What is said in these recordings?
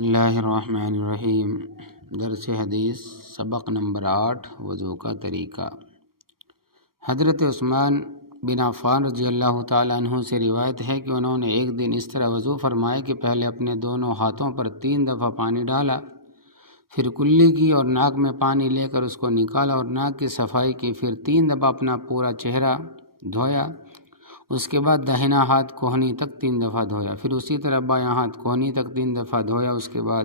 اللہ الرحمن الرحیم۔ درس حدیث سبق نمبر 8 وضو کا طریقہ۔ حضرت عثمان بن عفان رضی اللہ تعالیٰ عنہ سے روایت ہے کہ انہوں نے ایک دن اس طرح وضو فرمایا کہ پہلے اپنے دونوں ہاتھوں پر 3 دفعہ پانی ڈالا، پھر کلی کی اور ناک میں پانی لے کر اس کو نکالا اور ناک کی صفائی کی، پھر 3 دفعہ اپنا پورا چہرہ دھویا، اس کے بعد داہنا ہاتھ کوہنی تک 3 دفعہ دھویا، پھر اسی طرح بایاں ہاتھ کوہنی تک 3 دفعہ دھویا، اس کے بعد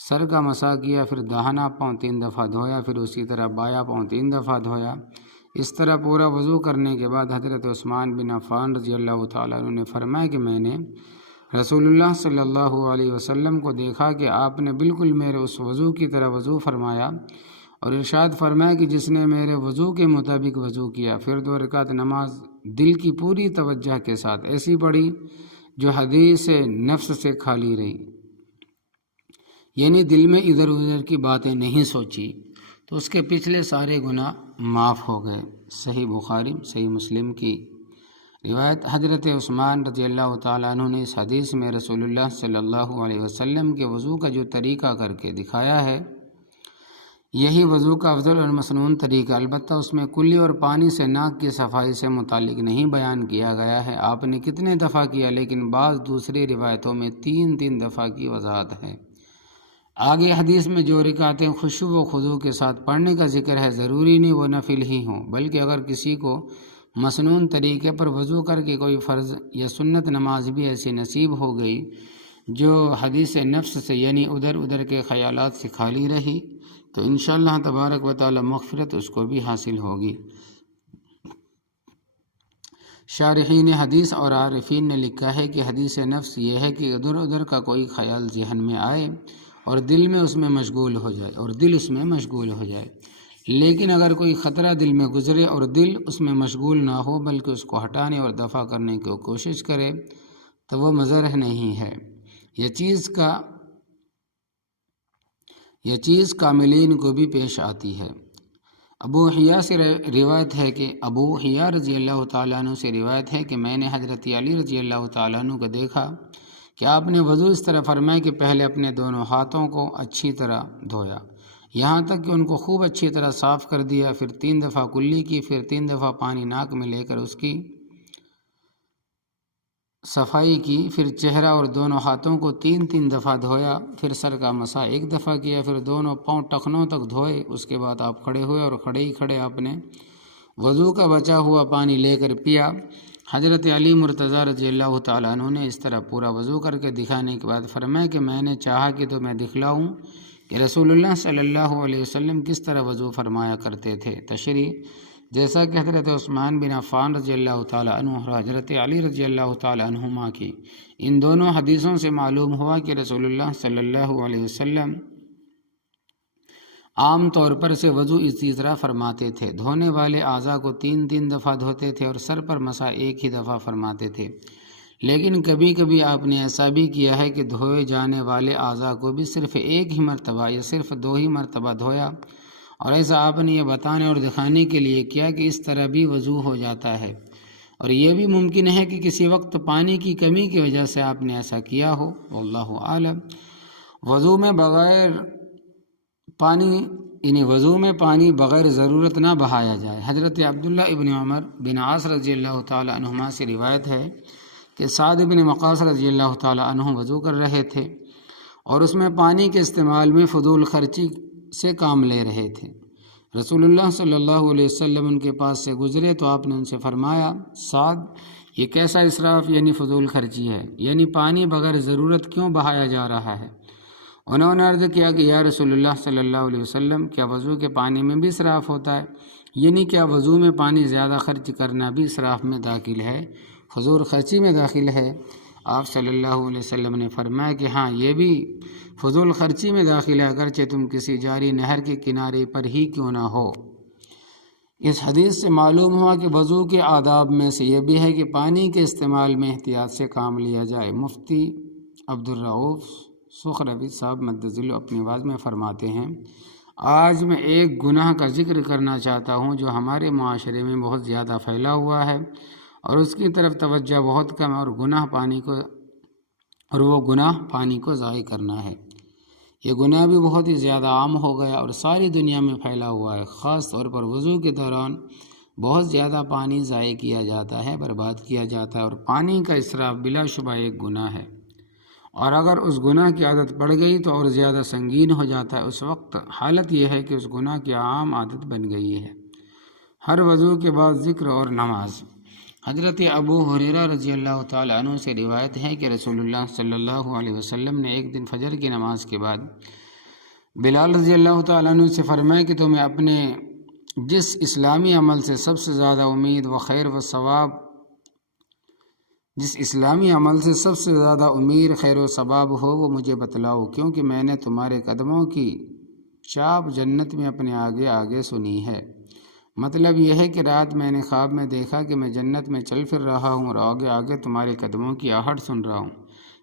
سر کا مسح کیا، پھر داہنا پاؤں 3 دفعہ دھویا، پھر اسی طرح بایاں پاؤں 3 دفعہ دھویا۔ اس طرح پورا وضو کرنے کے بعد حضرت عثمان بن عفان رضی اللہ تعالیٰ عنہ نے فرمایا کہ میں نے رسول اللہ صلی اللہ علیہ وسلم کو دیکھا کہ آپ نے بالکل میرے اس وضو کی طرح وضو فرمایا، اور ارشاد فرمایا کہ جس نے میرے وضو کے مطابق وضو کیا، پھر 2 رکعت نماز دل کی پوری توجہ کے ساتھ ایسی پڑھی جو حدیث نفس سے خالی رہی، یعنی دل میں ادھر ادھر کی باتیں نہیں سوچی، تو اس کے پچھلے سارے گناہ معاف ہو گئے۔ صحیح بخاری صحیح مسلم کی روایت۔ حضرت عثمان رضی اللہ تعالیٰ عنہ نے اس حدیث میں رسول اللہ صلی اللہ علیہ وسلم کے وضو کا جو طریقہ کر کے دکھایا ہے، یہی وضو کا افضل اور مسنون طریقہ، البتہ اس میں کلی اور پانی سے ناک کی صفائی سے متعلق نہیں بیان کیا گیا ہے آپ نے کتنے دفعہ کیا، لیکن بعض دوسری روایتوں میں 3 دفعہ کی وضاحت ہے۔ آگے حدیث میں جو رکعتیں خشوع و خضوع کے ساتھ پڑھنے کا ذکر ہے، ضروری نہیں وہ نفل ہی ہوں، بلکہ اگر کسی کو مسنون طریقے پر وضو کر کے کوئی فرض یا سنت نماز بھی ایسی نصیب ہو گئی جو حدیث نفس سے یعنی ادھر ادھر کے خیالات سے خالی رہی، تو انشاءاللہ تبارک و تعالی مغفرت اس کو بھی حاصل ہوگی۔ شارحین حدیث اور عارفین نے لکھا ہے کہ حدیث نفس یہ ہے کہ ادھر ادھر کا کوئی خیال ذہن میں آئے اور دل اس میں مشغول ہو جائے، لیکن اگر کوئی خطرہ دل میں گزرے اور دل اس میں مشغول نہ ہو بلکہ اس کو ہٹانے اور دفع کرنے کی کوشش کرے تو وہ مضر نہیں ہے۔ یہ چیز کاملین کو بھی پیش آتی ہے۔ ابو حیا سے روایت ہے کہ ابو حیا رضی اللہ تعالیٰ عنہ سے روایت ہے کہ میں نے حضرت علی رضی اللہ تعالیٰ عنہ کو دیکھا کہ آپ نے وضو اس طرح فرمایا کہ پہلے اپنے دونوں ہاتھوں کو اچھی طرح دھویا، یہاں تک کہ ان کو خوب اچھی طرح صاف کر دیا، پھر 3 دفعہ کلی کی، پھر 3 دفعہ پانی ناک میں لے کر اس کی صفائی کی، پھر چہرہ اور دونوں ہاتھوں کو 3 دفعہ دھویا، پھر سر کا مسح 1 دفعہ کیا، پھر دونوں پاؤں ٹخنوں تک دھوئے، اس کے بعد آپ کھڑے ہوئے اور کھڑے ہی کھڑے آپ نے وضو کا بچا ہوا پانی لے کر پیا۔ حضرت علی مرتضیٰ رضی اللہ تعالیٰ عنہ نے اس طرح پورا وضو کر کے دکھانے کے بعد فرمایا کہ میں نے چاہا کہ تمہیں دکھلاؤں کہ رسول اللہ صلی اللہ علیہ وسلم کس طرح وضو فرمایا کرتے تھے۔ تشریح: جیسا کہ حضرت عثمان بن عفان رضی اللہ تعالیٰ عنہ اور حضرت علی رضی اللہ تعالیٰ عنہما کی ان دونوں حدیثوں سے معلوم ہوا کہ رسول اللہ صلی اللہ علیہ وسلم عام طور پر سے وضو اسی طرح فرماتے تھے، دھونے والے اعضاء کو 3 دفعہ دھوتے تھے اور سر پر مسح 1 ہی دفعہ فرماتے تھے، لیکن کبھی کبھی آپ نے ایسا بھی کیا ہے کہ دھوئے جانے والے اعضاء کو بھی صرف 1 ہی مرتبہ یا صرف 2 ہی مرتبہ دھویا، اور ایسا آپ نے یہ بتانے اور دکھانے کے لیے کیا کہ اس طرح بھی وضو ہو جاتا ہے، اور یہ بھی ممکن ہے کہ کسی وقت پانی کی کمی کی وجہ سے آپ نے ایسا کیا ہو، واللہ عالم۔ وضو میں پانی بغیر ضرورت نہ بہایا جائے۔ حضرت عبداللہ ابن عمر بن عاص رضی اللہ تعالیٰ عنہما سے روایت ہے کہ سعد بن وقاص رضی اللہ تعالیٰ عنہ وضو کر رہے تھے اور اس میں پانی کے استعمال میں فضول خرچی سے کام لے رہے تھے۔ رسول اللہ صلی اللہ علیہ وسلم ان کے پاس سے گزرے تو آپ نے ان سے فرمایا، سعد، یہ کیسا اسراف یعنی فضول خرچی ہے، یعنی پانی بغیر ضرورت کیوں بہایا جا رہا ہے؟ انہوں نے عرض کیا کہ یا رسول اللہ صلی اللہ علیہ وسلم، کیا وضو کے پانی میں بھی اسراف ہوتا ہے؟ یعنی کیا وضو میں پانی زیادہ خرچ کرنا بھی اسراف میں داخل ہے، فضول خرچی میں داخل ہے؟ آپ صلی اللہ علیہ وسلم نے فرمایا کہ ہاں، یہ بھی فضول خرچی میں داخل ہے، اگرچہ تم کسی جاری نہر کے کنارے پر ہی کیوں نہ ہو۔ اس حدیث سے معلوم ہوا کہ وضو کے آداب میں سے یہ بھی ہے کہ پانی کے استعمال میں احتیاط سے کام لیا جائے۔ مفتی عبدالرؤف سخروی صاحب مدظل اپنی آواز میں فرماتے ہیں، آج میں ایک گناہ کا ذکر کرنا چاہتا ہوں جو ہمارے معاشرے میں بہت زیادہ پھیلا ہوا ہے اور اس کی طرف توجہ بہت کم، اور گناہ پانی کو اور وہ گناہ پانی کو ضائع کرنا ہے۔ یہ گناہ بھی بہت ہی زیادہ عام ہو گیا اور ساری دنیا میں پھیلا ہوا ہے۔ خاص طور پر وضو کے دوران بہت زیادہ پانی ضائع کیا جاتا ہے، برباد کیا جاتا ہے، اور پانی کا اسراف بلا شبہ ایک گناہ ہے، اور اگر اس گناہ کی عادت پڑ گئی تو اور زیادہ سنگین ہو جاتا ہے۔ اس وقت حالت یہ ہے کہ اس گناہ کی عام عادت بن گئی ہے۔ ہر وضو کے بعد ذکر اور نماز۔ حضرت ابو ہریرہ رضی اللہ تعالیٰ عنہ سے روایت ہے کہ رسول اللہ صلی اللہ علیہ وسلم نے ایک دن فجر کی نماز کے بعد بلال رضی اللہ تعالیٰ عنہ سے فرمایا کہ تمہیں اپنے جس اسلامی عمل سے سب سے زیادہ امید و خیر و ثواب خیر و ثواب ہو وہ مجھے بتلاؤ، کیونکہ میں نے تمہارے قدموں کی چاپ جنت میں اپنے آگے آگے سنی ہے۔ مطلب یہ ہے کہ رات میں نے خواب میں دیکھا کہ میں جنت میں چل پھر رہا ہوں اور آگے آگے تمہارے قدموں کی آہٹ سن رہا ہوں،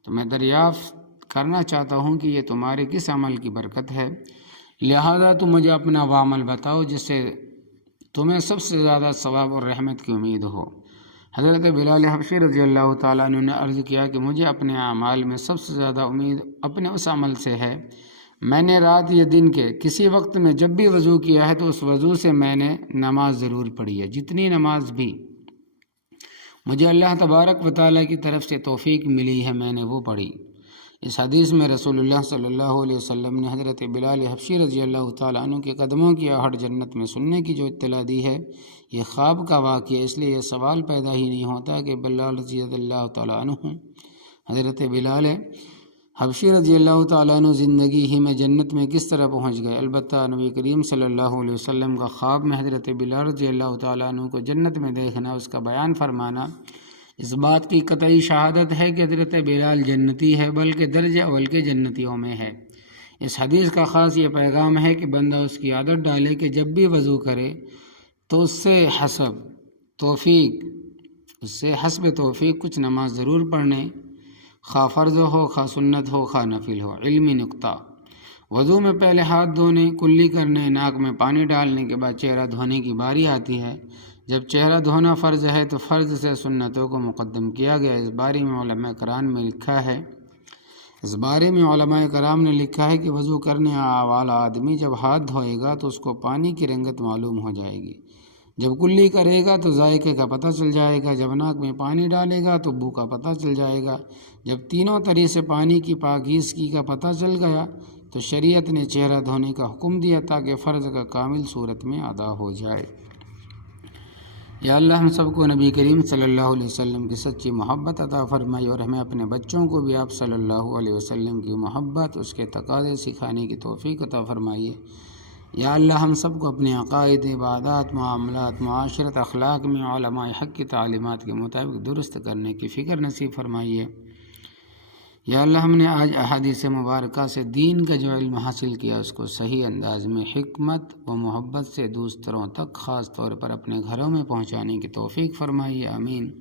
تو میں دریافت کرنا چاہتا ہوں کہ یہ تمہارے کس عمل کی برکت ہے، لہذا تم مجھے اپنا وہ عمل بتاؤ جس سے تمہیں سب سے زیادہ ثواب اور رحمت کی امید ہو۔ حضرت بلال حبشی رضی اللہ تعالیٰ عنہ نے عرض کیا کہ مجھے اپنے اعمال میں سب سے زیادہ امید اپنے اس عمل سے ہے، میں نے رات یا دن کے کسی وقت میں جب بھی وضو کیا ہے تو اس وضو سے میں نے نماز ضرور پڑھی ہے، جتنی نماز بھی مجھے اللہ تبارک و تعالیٰ کی طرف سے توفیق ملی ہے میں نے وہ پڑھی۔ اس حدیث میں رسول اللہ صلی اللہ علیہ وسلم نے حضرت بلال حبشی رضی اللہ تعالیٰ عنہ کے قدموں کی آہٹ جنت میں سننے کی جو اطلاع دی ہے، یہ خواب کا واقعہ، اس لیے یہ سوال پیدا ہی نہیں ہوتا کہ بلال رضی اللہ تعالیٰ عنہ حضرت بلال حبشی رضی اللہ تعالیٰ عنہ زندگی ہی میں جنت میں کس طرح پہنچ گئے۔ البتہ نبی کریم صلی اللہ علیہ وسلم کا خواب میں حضرت بلال رضی اللہ تعالیٰ عنہ کو جنت میں دیکھنا، اس کا بیان فرمانا، اس بات کی قطعی شہادت ہے کہ حضرت بلال جنتی ہے، بلکہ درجہ اول کے جنتیوں میں ہے۔ اس حدیث کا خاص یہ پیغام ہے کہ بندہ اس کی عادت ڈالے کہ جب بھی وضو کرے تو اس سے حسب توفیق کچھ نماز ضرور پڑھنے، خواہ فرض ہو، خواہ سنت ہو، خواہ نفل ہو۔ علمی نقطہ: وضو میں پہلے ہاتھ دھونے، کلی کرنے، ناک میں پانی ڈالنے کے بعد چہرہ دھونے کی باری آتی ہے۔ جب چہرہ دھونا فرض ہے تو فرض سے سنتوں کو مقدم کیا گیا۔ اس بارے میں علماء کرام نے لکھا ہے کہ وضو کرنے والا آدمی جب ہاتھ دھوئے گا تو اس کو پانی کی رنگت معلوم ہو جائے گی، جب کلی کرے گا تو ذائقے کا پتہ چل جائے گا، جب ناک میں پانی ڈالے گا تو بو کا پتہ چل جائے گا، جب تینوں طرح سے پانی کی پاکیزگی کا پتہ چل گیا تو شریعت نے چہرہ دھونے کا حکم دیا تاکہ فرض کا کامل صورت میں ادا ہو جائے۔ یا اللہ ہم سب کو نبی کریم صلی اللہ علیہ وسلم کی سچی محبت عطا فرمائی، اور ہمیں اپنے بچوں کو بھی آپ صلی اللہ علیہ وسلم کی محبت، اس کے تقاضے سکھانے کی توفیق عطا فرمائیے۔ یا اللہ ہم سب کو اپنے عقائد، عبادات، معاملات، معاشرت، اخلاق میں علماء حق کی تعلیمات کے مطابق درست کرنے کی فکر نصیب فرمائیے۔ یا اللہ ہم نے آج احادیث مبارکہ سے دین کا جو علم حاصل کیا اس کو صحیح انداز میں حکمت و محبت سے دوسروں تک، خاص طور پر اپنے گھروں میں پہنچانے کی توفیق فرمائیے، آمین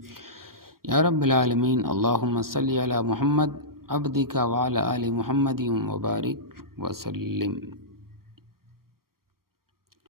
یا رب العالمین۔ اللہم صلی علی محمد عبدک وعلی آل محمد وبارک وسلم۔